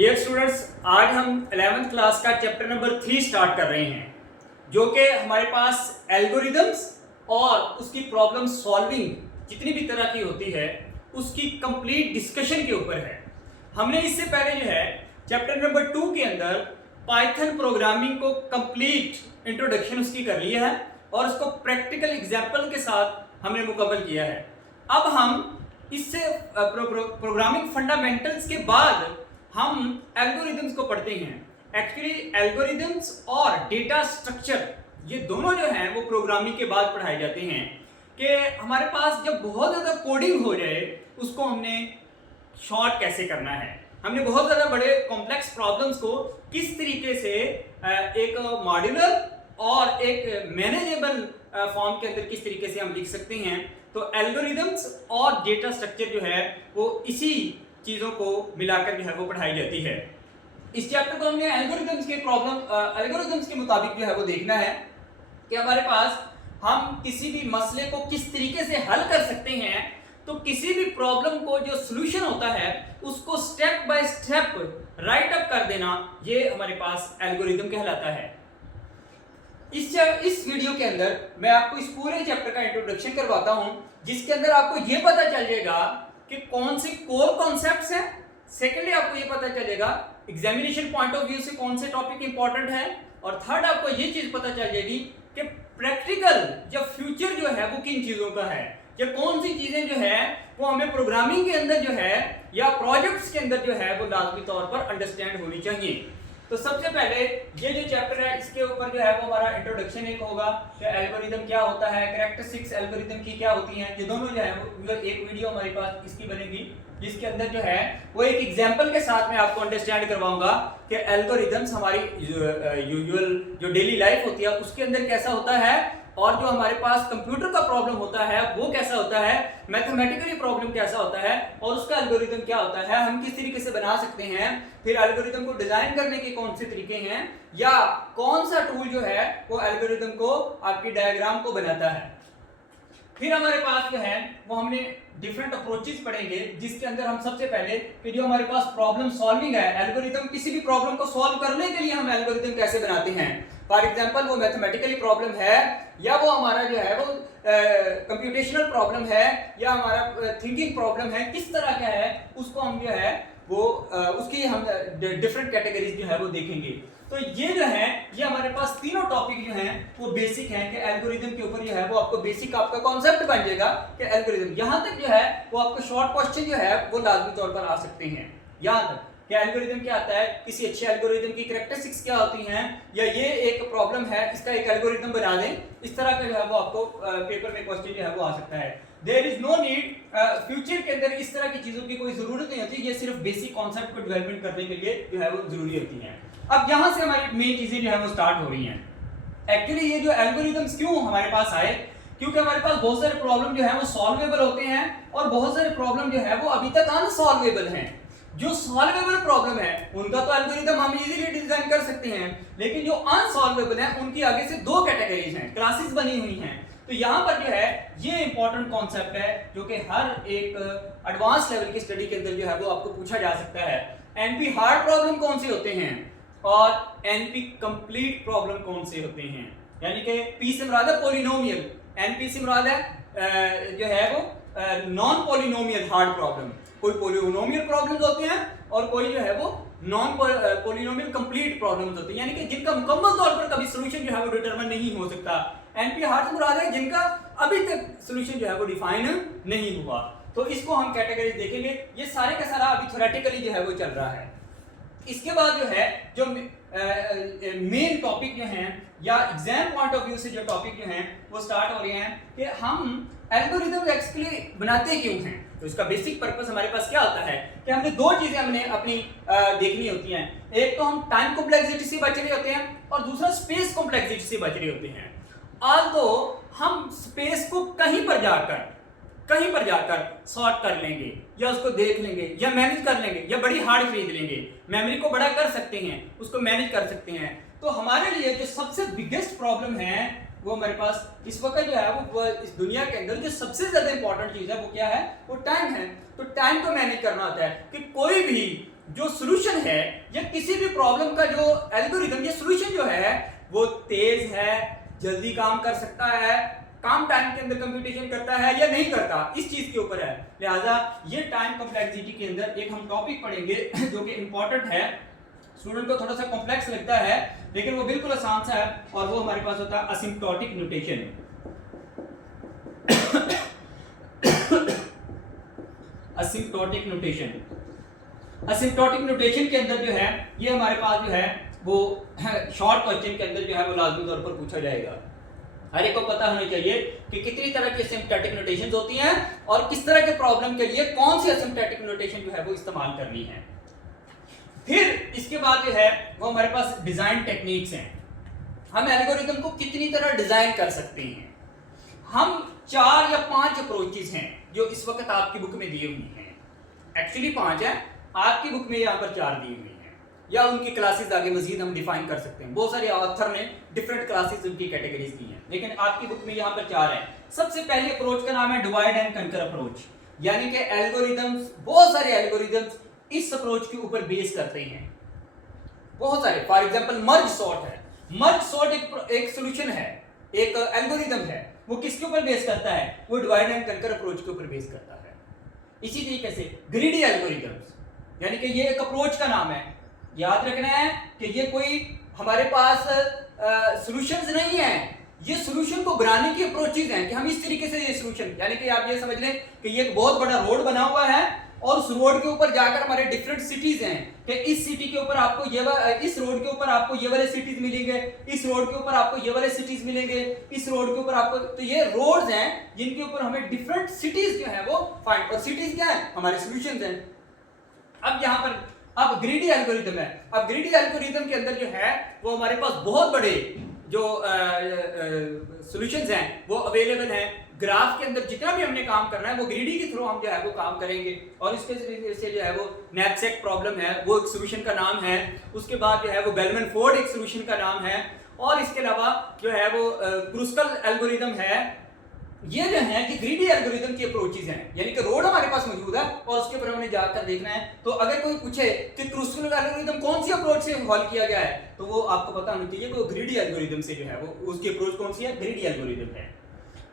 Dear students, आज हम 11th class का चैप्टर नंबर 3 स्टार्ट कर रहे हैं, जो कि हमारे पास एल्गोरिदम्स और उसकी प्रॉब्लम सॉल्विंग जितनी भी तरह की होती है उसकी कंप्लीट डिस्कशन के ऊपर है। हमने इससे पहले जो है चैप्टर नंबर 2 के अंदर पाइथन प्रोग्रामिंग को कंप्लीट इंट्रोडक्शन उसकी कर लिया है और उसको प्रैक्टिकल एग्जाम्पल के साथ हमने मुकम्मल किया है। अब हम इससे प्रोग्रामिंग फंडामेंटल्स के बाद हम एल्गोरिदम्स को पढ़ते हैं। एक्चुअली एल्गोरिदम्स और डेटा स्ट्रक्चर ये दोनों जो हैं वो प्रोग्रामिंग के बाद पढ़ाए जाते हैं कि हमारे पास जब बहुत ज़्यादा कोडिंग हो जाए उसको हमने शॉर्ट कैसे करना है, हमने बहुत ज़्यादा बड़े कॉम्प्लेक्स प्रॉब्लम्स को किस तरीके से एक मॉड्यूलर और एक मैनेजेबल फॉर्म के अंदर किस तरीके से हम लिख सकते हैं। तो एल्गोरिदम्स और डेटा स्ट्रक्चर जो है वो इसी चीज़ों को मिलाकर जो है वो पढ़ाई जाती है। इस चैप्टर को हमने एल्गोरिदम्स के मुताबिक जो है वो देखना है कि हमारे पास हम किसी भी मसले को किस तरीके से हल कर सकते हैं। तो किसी भी प्रॉब्लम को जो सॉल्यूशन होता है उसको step by step right up कर देना, ये हमारे पास एल्गोरिदम कहलाता है। इस वीडियो के अंदर मैं आपको इस पूरे चैप्टर का इंट्रोडक्शन करवाता हूं, जिसके अंदर आपको ये पता चल जाएगा कि कौन से कोर कॉन्सेप्ट्स हैं। सेकेंडली आपको ये पता चलेगा एग्जामिनेशन पॉइंट ऑफ व्यू से कौन से टॉपिक इंपॉर्टेंट है, और थर्ड आपको ये चीज पता चल जाएगी कि प्रैक्टिकल या फ्यूचर जो है वो किन चीजों का है, या कौन सी चीजें जो है वो हमें प्रोग्रामिंग के अंदर जो है या प्रोजेक्ट्स के अंदर जो है वो लाजमी तौर पर अंडरस्टैंड होनी चाहिए। तो सबसे पहले ये जो चैप्टर है इसके ऊपर जो है वो हमारा इंट्रोडक्शन एक होगा कि एल्गोरिदम क्या होता है, कैरेक्टरिस्टिक्स एल्गोरिदम की क्या होती हैं। ये दोनों जो है वो एक वीडियो हमारे पास इसकी बनेगी, जिसके अंदर जो है वो एक एग्जांपल के साथ में आपको अंडरस्टैंड करवाऊंगा कि एल्गोरिदम्स हमारी यूजुअल जो डेली लाइफ होती है उसके अंदर कैसा होता है, और जो हमारे पास कंप्यूटर का प्रॉब्लम होता है वो कैसा होता है, मैथमेटिकली प्रॉब्लम कैसा होता है और उसका एल्गोरिदम क्या होता है, हम किस तरीके से बना सकते हैं, फिर एल्गोरिदम को डिजाइन करने के कौन से तरीके हैं, या कौन सा टूल जो है वो एल्गोरिदम को आपकी डायग्राम को बनाता है। फिर हमारे पास जो है वो हमने डिफरेंट अप्रोचेस पढ़ेंगे, जिसके अंदर हम सबसे पहले कि जो हमारे पास प्रॉब्लम सॉल्विंग है, एल्गोरिदम किसी भी प्रॉब्लम को सॉल्व करने के लिए हम एल्गोरिदम कैसे बनाते हैं। फॉर एग्जांपल वो मैथमेटिकली प्रॉब्लम है, या वो हमारा जो है वो कंप्यूटेशनल प्रॉब्लम है, या हमारा थिंकिंग प्रॉब्लम है, किस तरह का है उसको हम जो है वो उसकी हम डिफरेंट कैटेगरीज जो है वो देखेंगे। तो ये जो है ये हमारे पास तीनों टॉपिक जो हैं वो बेसिक हैं कि एल्गोरिदम के ऊपर जो है वो आपको बेसिक आपका कॉन्सेप्ट बन जाएगा कि एल्गोरिदम। यहाँ तक जो है वो आपको शॉर्ट क्वेश्चन जो है वो लाजमी तौर पर आ सकते हैं। यहाँ तक कि एल्गोरिदम क्या आता है, किसी अच्छे एल्गोरिदम की कैरेक्टरिस्टिक्स क्या होती हैं, या ये एक प्रॉब्लम है इसका एक एल्गोरिदम बना दें, इस तरह का जो है वो आपको पेपर में क्वेश्चन जो है वो आ सकता है। There is no need, future के अंदर इस तरह की चीजों की कोई जरूरत नहीं होती, ये सिर्फ बेसिक कॉन्सेप्ट को डेवलपमेंट करने के लिए जो है वो जरूरी होती है। अब यहाँ से हमारी मेन चीजें जो है वो स्टार्ट हो रही हैं। एक्चुअली ये जो एल्गोरिदम्स क्यों हमारे पास आए, क्योंकि हमारे पास बहुत सारे प्रॉब्लम जो है वो सॉल्वेबल होते हैं और बहुत सारे प्रॉब्लम जो है वो अभी तक अनसॉल्वेबल हैं। जो सॉल्वेबल प्रॉब्लम है उनका तो एल्गोरिदम हम इजीली डिजाइन कर सकते हैं, लेकिन जो अनसॉल्वेबल है उनकी आगे से दो कैटेगरीज हैं, क्लासेस बनी हुई हैं। तो यहाँ पर जो है ये इंपॉर्टेंट कॉन्सेप्ट है जो कि हर एक एडवांस लेवल की स्टडी के अंदर जो है वो आपको पूछा जा सकता है। एनपी हार्ड प्रॉब्लम कौन से होते हैं और एनपी कंप्लीट प्रॉब्लम कौन से होते हैं, यानी कि पी से मुराद है पॉलिनोमियल, एनपी से मुराद है जो है वो नॉन पॉलिनोमियल हार्ड प्रॉब्लम। कोई पॉलिनोमियल प्रॉब्लम्स होते हैं और कोई जो है वो नॉन पॉलिनोमियल कंप्लीट प्रॉब्लम्स होते हैं, यानी कि जिनका मुकम्मल तौर पर कभी सॉल्यूशन जो है वो डिटरमाइन नहीं हो सकता। एनपी हार्ड से मुराद है जिनका अभी तक सॉल्यूशन जो है वो डिफाइन नहीं हुआ। तो इसको हम कैटेगरी देखेंगे। ये सारे का सारा अभी थ्योरेटिकली जो है वो चल रहा है। इसके बाद जो है जो मेन टॉपिक जो हैं या एग्जाम पॉइंट ऑफ व्यू से जो टॉपिक जो हैं वो स्टार्ट हो रहे हैं कि हम एल्गोरिदम एक्चुअली बनाते क्यों हैं। तो इसका बेसिक पर्पस हमारे पास क्या होता है कि हमने दो चीजें हमने अपनी देखनी होती हैं। एक तो हम टाइम कॉम्प्लेक्सिटी से बच रहे होते हैं और दूसरा स्पेस कॉम्प्लेक्सिटी से बच रहे होते हैं। आल्दो हम स्पेस को कहीं पर जाकर सॉर्ट कर लेंगे या उसको देख लेंगे या मैनेज कर लेंगे या बड़ी हार्ड खरीद लेंगे, मेमोरी को बड़ा कर सकते हैं, उसको मैनेज कर सकते हैं। तो हमारे लिए जो सबसे बिगेस्ट प्रॉब्लम है वो हमारे पास इस वक्त जो है वो इस दुनिया के अंदर जो सबसे ज्यादा इंपॉर्टेंट चीज है वो क्या है, वो टाइम है। तो टाइम को मैनेज करना होता है कि कोई भी जो सोल्यूशन है या किसी भी प्रॉब्लम का जो एल्गोरिदम या सोल्यूशन जो है वो तेज है, जल्दी काम कर सकता है, कम टाइम के अंदर कंप्यूटेशन करता है या नहीं करता, इस चीज के ऊपर है। लिहाजा ये टाइम कॉम्प्लेक्सिटी के अंदर एक हम टॉपिक पढ़ेंगे जो कि इंपॉर्टेंट है, स्टूडेंट को थोड़ा सा कॉम्प्लेक्स लगता है लेकिन वो बिल्कुल आसान सा है, और वो हमारे पास होता है asymptotic notation. Asymptotic notation, asymptotic notation के अंदर जो है ये हमारे पास जो है वो शॉर्ट क्वेश्चन के अंदर जो है वो लाजमी तौर पर पूछा जाएगा। हर एक को पता होना चाहिए कि कितनी तरह की असिम्प्टोटिक नोटेशंस होती हैं और किस तरह के प्रॉब्लम के लिए कौन सी असिम्प्टोटिक नोटेशन जो है वो इस्तेमाल करनी है। फिर इसके बाद जो है वो हमारे पास डिजाइन टेक्निक्स हैं। हम एल्गोरिथम को कितनी तरह डिजाइन कर सकते हैं। हम 4 या 5 अप्रोचेस हैं जो इस वक्त आपकी बुक में दिए हुए हैं। एक्चुअली 5 है, आपकी बुक में यहाँ पर 4 दी हुई हैं, या उनकी क्लासेस आगे मजीद हम डिफाइन कर सकते हैं। बहुत सारे ऑथर ने डिफरेंट क्लासेस उनकी कैटेगरीज दी हैं, लेकिन आपकी बुक में यहाँ पर 4 हैं। सबसे पहले अप्रोच का नाम है डिवाइड एंड कंकर अप्रोच, यानी कि एल्गोरिथम्स, बहुत सारे एल्गोरिथम्स इस अप्रोच के ऊपर बेस करते हैं। बहुत सारे, फॉर एग्जांपल मर्ज सॉर्ट है। मर्ज सॉर्ट एक सॉल्यूशन है, एक एल्गोरिथम है, वो किसके ऊपर बेस करता है? वो डिवाइड एंड कंकर अप्रोच के ऊपर बेस करता है। इसी तरीके से ग्रीडी एल्गोरिथम्स, यानी कि ये एक अप्रोच का नाम है। याद रखना है कि ये कोई हमारे पास सॉल्यूशंस नहीं है, ये सॉल्यूशन को बनाने की अप्रोचेज हैं कि हम इस तरीके से ये सॉल्यूशन, यानी कि आप ये समझ लें कि ये एक बहुत बड़ा रोड बना हुआ है और उस रोड के ऊपर जाकर हमारे डिफरेंट सिटीज हैं कि इस सिटी के ऊपर आपको ये, इस रोड के ऊपर आपको ये वाले सिटीज मिलेंगे, इस रोड के ऊपर आपको ये वाले सिटीज मिलेंगे, इस रोड के ऊपर आपको, तो ये रोड्स हैं जिनके ऊपर हमें डिफरेंट सिटीज जो है वो फाइंड, और सिटीज क्या है? हमारे सॉल्यूशंस हैं। अब यहाँ पर अब ग्रीडी एल्गोरिथम है। अब ग्रीडी एल्गोरिथम के अंदर जो है वो हमारे पास बहुत बड़े जो सॉल्यूशंस हैं वो अवेलेबल हैं। ग्राफ के अंदर जितना भी हमने काम करना है वो ग्रीडी के थ्रू हम जो है वो काम करेंगे, और इसके से जो है वो नैपसैक प्रॉब्लम है वो एक सॉल्यूशन का नाम है। उसके बाद जो है वो बेलमैन फोर्ड एक सॉल्यूशन का नाम है, और इसके अलावा जो है वो क्रूस्कल एल्गोरिथम है। ये जो है कि ग्रीडी एल्गोरिथम की अप्रोचेज हैं, यानी कि रोड हमारे पास मौजूद है और उसके ऊपर हमने जाकर देखना है। तो अगर कोई पूछे कि क्रूस्कल एल्गोरिथम कौन सी अप्रोच से हल किया गया है, तो वो आपको पता होना चाहिए कि वो ग्रीडी एल्गोरिथम से जो है वो उसकी अप्रोच कौन सी है? ग्रीडी एल्गोरिथम है।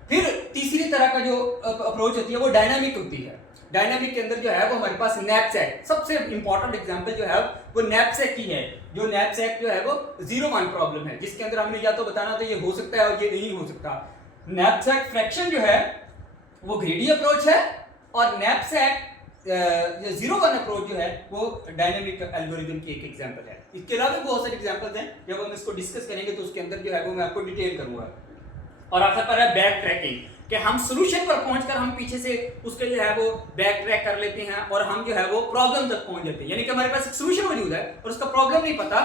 फिर तीसरी तरह का जो अप्रोच होती है वो डायनामिक होती है। डायनामिक के अंदर जो है वो हमारे पास नैपसैक, सबसे इंपॉर्टेंट एग्जांपल जो है वो नैपसैक की है। जो नैपसैक जो है वो 0-1 प्रॉब्लम है, जिसके अंदर हमने या तो बताना तो ये हो सकता है और ये नहीं हो सकता। नैपसैक फ्रैक्शन जो है वो ग्रीडी अप्रोच है, और नैपसैक 0-1 अप्रोच जो है वो डायनामिक एल्गोरिथम की एक एग्जांपल है। इसके अलावा भी बहुत सारे एग्जांपल्स हैं, जब हम इसको डिस्कस करेंगे तो उसके अंदर जो है वो मैं आपको डिटेल करूंगा। और आखिर पर है बैक ट्रैकिंग, कि हम सॉल्यूशन पर पहुंचकर हम पीछे से उसके जो है वो बैक ट्रैक कर लेते हैं और हम जो है वो प्रॉब्लम तक पहुंच जाते हैं। यानी कि हमारे पास एक सॉल्यूशन मौजूद है और उसका प्रॉब्लम नहीं पता,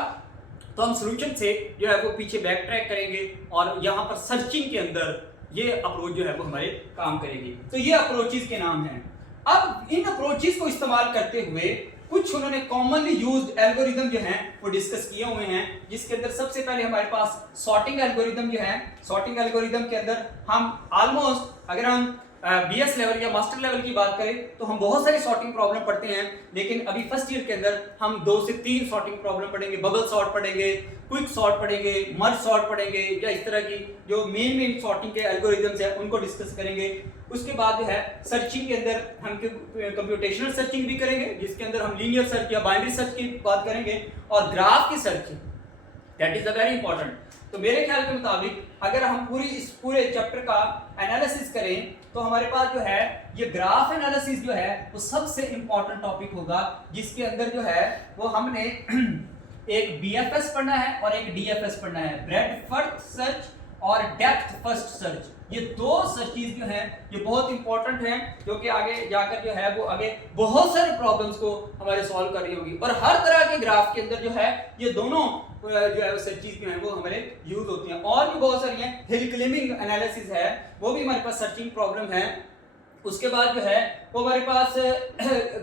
तो हम सॉल्यूशन से जो है वो पीछे बैक ट्रैक करेंगे और यहाँ पर सर्चिंग के अंदर ये अप्रोच जो है वो हमारे काम करेगी। तो ये अप्रोचेस के नाम हैं। अब इन अप्रोचेस को इस्तेमाल करते हुए कुछ उन्होंने कॉमनली यूज्ड एल्गोरिथम जो हैं वो डिस्कस किए हुए हैं, जिसके अंदर सबसे पहले हमारे पास सॉर्टिंग एल्गोरिथम जो है। सॉर्टिंग एल्गोरिथम के अंदर हम ऑलमोस्ट, अगर हम बीएस लेवल या मास्टर लेवल की बात करें तो हम बहुत सारी सॉर्टिंग प्रॉब्लम पढ़ते हैं, लेकिन अभी फर्स्ट ईयर के अंदर हम 2 से 3 सॉर्टिंग प्रॉब्लम पढ़ेंगे। बबल सॉर्ट पढ़ेंगे, क्विक सॉर्ट पढ़ेंगे, मर्ज सॉर्ट पढ़ेंगे, या इस तरह की जो मेन सॉर्टिंग के एल्गोरिथम्स हैं उनको डिस्कस करेंगे। उसके बाद जो है सर्चिंग के अंदर हम कंप्यूटेशनल सर्चिंग भी करेंगे, जिसके अंदर हम लीनियर सर्च या बाइनरी सर्च की बात करेंगे, और ग्राफ की search, that is a very important. तो मेरे ख्याल के मुताबिक अगर हम इस पूरे चैप्टर का एनालिसिस करें तो हमारे पास जो है ये ग्राफ एनालिसिस जो है वो सबसे इंपॉर्टेंट टॉपिक होगा, जिसके अंदर जो है वो हमने एक बीएफएस पढ़ना है और एक डीएफएस पढ़ना है, ब्रेड्थ फर्स्ट सर्च और डेप्थ फर्स्ट सर्च। ये 2 सर्चेस जो हैं ये बहुत इंपॉर्टेंट हैं, जो कि आगे जाकर जो है वो आगे बहुत सारे प्रॉब्लम्स को हमारे सॉल्व कर रही होगी। और हर तरह के ग्राफ के अंदर जो है ये दोनों जो है सर्चेस जो हैं वो हमारे यूज होती हैं। और भी बहुत सारी हैं, हिल क्लाइंबिंग एनालिसिस है, वो भी हमारे पास सर्चिंग प्रॉब्लम है। उसके बाद जो है वो हमारे पास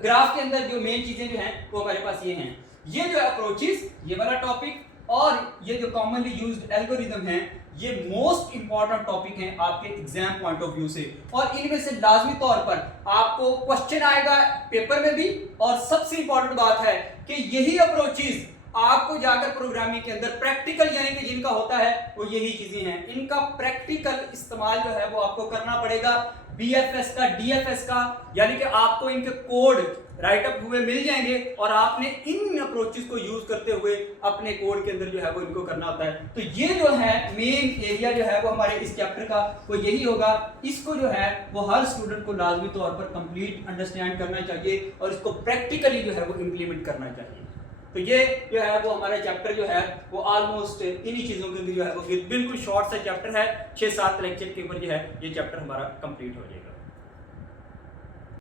ग्राफ के अंदर जो मेन चीजें जो हैं वो हमारे पास ये हैं। ये जो अप्रोचेस, ये वाला टॉपिक और ये जो कॉमनली यूज्ड एल्गोरिदम है ये मोस्ट इंपॉर्टेंट टॉपिक हैं आपके एग्जाम पॉइंट ऑफ व्यू से, और इनमें से लाजमी तौर पर आपको क्वेश्चन आएगा पेपर में भी। और सबसे इंपॉर्टेंट बात है कि यही अप्रोचेस आपको जाकर प्रोग्रामिंग के अंदर प्रैक्टिकल यानी कि जिनका होता है वो यही चीजें हैं, इनका प्रैक्टिकल इस्तेमाल जो है वो आपको करना पड़ेगा। बीएफएस का, डीएफएस का, यानी कि आपको इनके कोड राइटअप हुए मिल जाएंगे और आपने इन अप्रोचेस को यूज करते हुए अपने कोड के अंदर जो है वो इनको करना होता है। तो ये जो है मेन एरिया जो है वो हमारे इस चैप्टर का वो यही होगा। इसको जो है वो हर स्टूडेंट को लाजमी तौर पर कंप्लीट अंडरस्टैंड करना चाहिए और इसको प्रैक्टिकली जो है वो इम्प्लीमेंट करना चाहिए। तो ये जो है वो हमारा चैप्टर जो है वो ऑलमोस्ट इन्हीं चीज़ों के जो है वो बिल्कुल शॉर्ट सा चैप्टर है, 6-7 लेक्चर के ऊपर जो है ये चैप्टर हमारा कंप्लीट हो जाएगा।